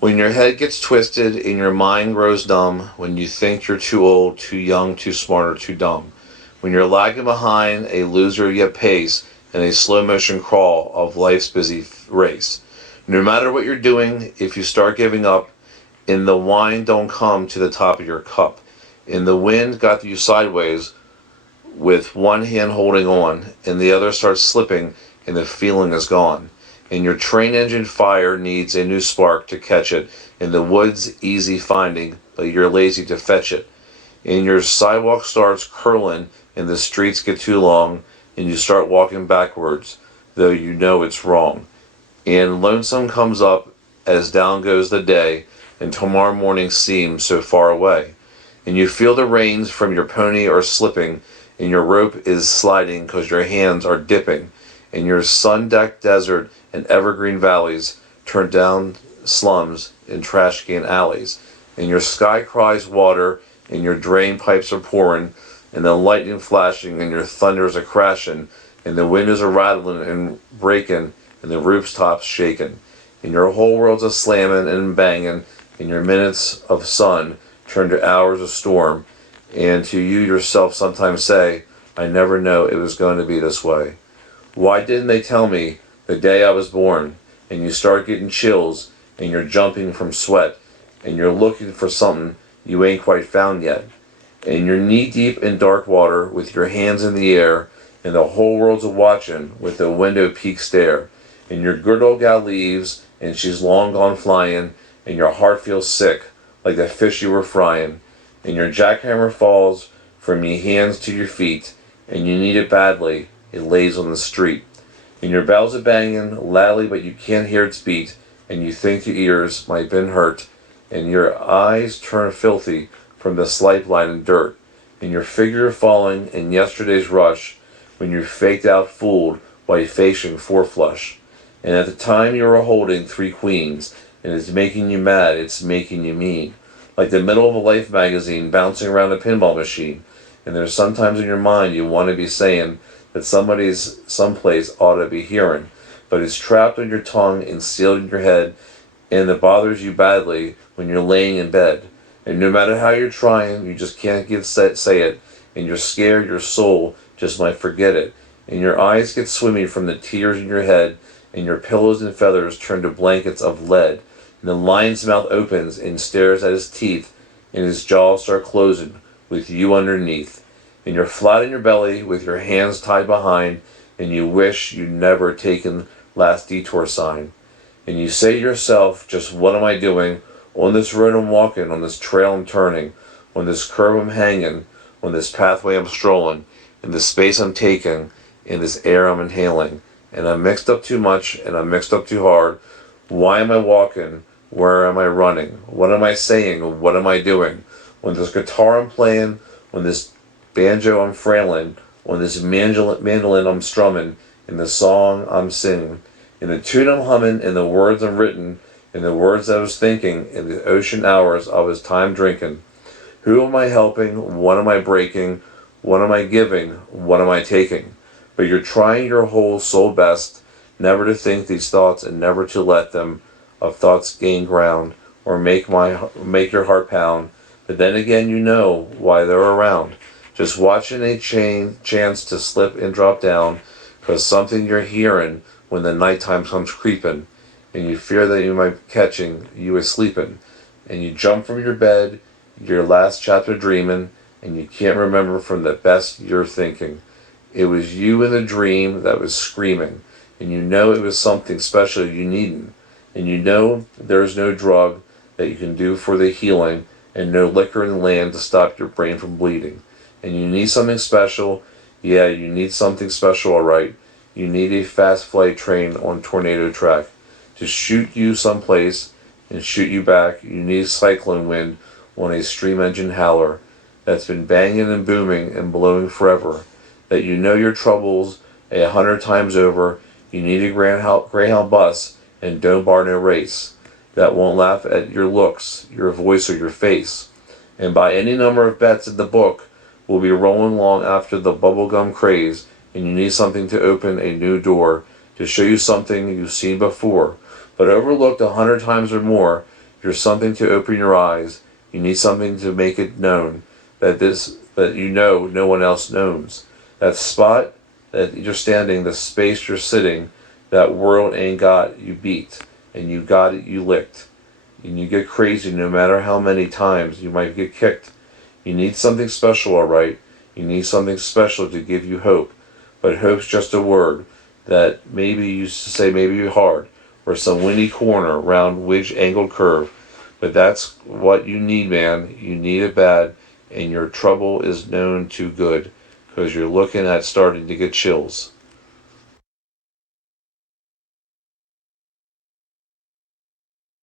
When your head gets twisted and your mind grows numb, when you think you're too old, too young, too smart, or too dumb, when you're lagging behind a loser yet pace in a slow motion crawl of life's busy race. No matter what you're doing, if you start giving up, and the wine don't come to the top of your cup, and the wind got you sideways with one hand holding on, and the other starts slipping, and the feeling is gone. And your train engine fire needs a new spark to catch it. In the woods, easy finding, but you're lazy to fetch it. And your sidewalk starts curling, and the streets get too long, and you start walking backwards, though you know it's wrong. And lonesome comes up as down goes the day, and tomorrow morning seems so far away. And you feel the reins from your pony are slipping, and your rope is sliding 'cause your hands are dipping, and your sun-decked desert and evergreen valleys turn down slums and trash can alleys, and your sky cries water, and your drain pipes are pouring, and the lightning flashing, and your thunders are crashing, and the windows are rattling and breaking, and the rooftops shaking, and your whole world's a slamming and banging, and your minutes of sun turn to hours of storm, and to you yourself sometimes say, I never know it was going to be this way. Why didn't they tell me the day I was born? And you start getting chills, and you're jumping from sweat, and you're looking for something you ain't quite found yet. And you're knee deep in dark water with your hands in the air, and the whole world's a watching with a window peak stare. And your good old gal leaves, and she's long gone flying, and your heart feels sick, like the fish you were frying. And your jackhammer falls from your hands to your feet, and you need it badly, it lays on the street. And your bells are banging loudly, but you can't hear its beat, and you think your ears might have been hurt, and your eyes turn filthy from the slight blind and dirt, and your figure falling in yesterday's rush, when you faked out fooled while you facing four flush. And at the time you were holding three queens, and it's making you mad, it's making you mean, like the middle of a Life magazine bouncing around a pinball machine. And there's sometimes in your mind you want to be saying that somebody's someplace ought to be hearing, but it's trapped on your tongue and sealed in your head, and it bothers you badly when you're laying in bed. And no matter how you're trying, you just can't say it, and you're scared your soul just might forget it. And your eyes get swimmy from the tears in your head, and your pillows and feathers turn to blankets of lead. And the lion's mouth opens and stares at his teeth, and his jaws start closing with you underneath. And you're flat in your belly with your hands tied behind, and you wish you'd never taken last detour sign. And you say to yourself, just what am I doing? On this road I'm walking, on this trail I'm turning, on this curve I'm hanging, on this pathway I'm strolling, in this space I'm taking, in this air I'm inhaling. And I'm mixed up too much, and I'm mixed up too hard. Why am I walking? Where am I running? What am I saying? What am I doing? On this guitar I'm playing, on this banjo I'm frailing, on this mandolin I'm strumming, in the song I'm singing, in the tune I'm humming, in the words I'm written, in the words I was thinking, in the ocean hours I was time drinking. Who am I helping? What am I breaking? What am I giving? What am I taking? But you're trying your whole soul best never to think these thoughts and never to let them of thoughts gain ground or make your heart pound. But then again you know why they're around. Just watching a chance to slip and drop down, 'cause something you're hearing when the nighttime comes creeping, and you fear that you might be catching you asleeping, and you jump from your bed, your last chapter dreaming, and you can't remember from the best you're thinking. It was you in the dream that was screaming, and you know it was something special you needin', and you know there's no drug that you can do for the healing, and no liquor in the land to stop your brain from bleeding. And you need something special, yeah, you need something special, alright. You need a fast flight train on tornado track to shoot you someplace and shoot you back. You need cyclone wind on a steam engine howler that's been banging and booming and blowing forever. That you know your troubles 100 times over. You need a Greyhound bus and don't bar no race that won't laugh at your looks, your voice, or your face. And by any number of bets in the book, we'll be rolling along after the bubblegum craze, and you need something to open a new door, to show you something you've seen before, but overlooked 100 times or more. There's something to open your eyes. You need something to make it known that you know no one else knows. That spot that you're standing, the space you're sitting, that world ain't got you beat, and you got it, you licked. And you get crazy no matter how many times you might get kicked. You need something special, alright. You need something special to give you hope. But hope's just a word that maybe you used to say maybe hard, or some windy corner round which angled curve. But that's what you need, man. You need it bad, and your trouble is known too good, 'cause you're looking at starting to get chills.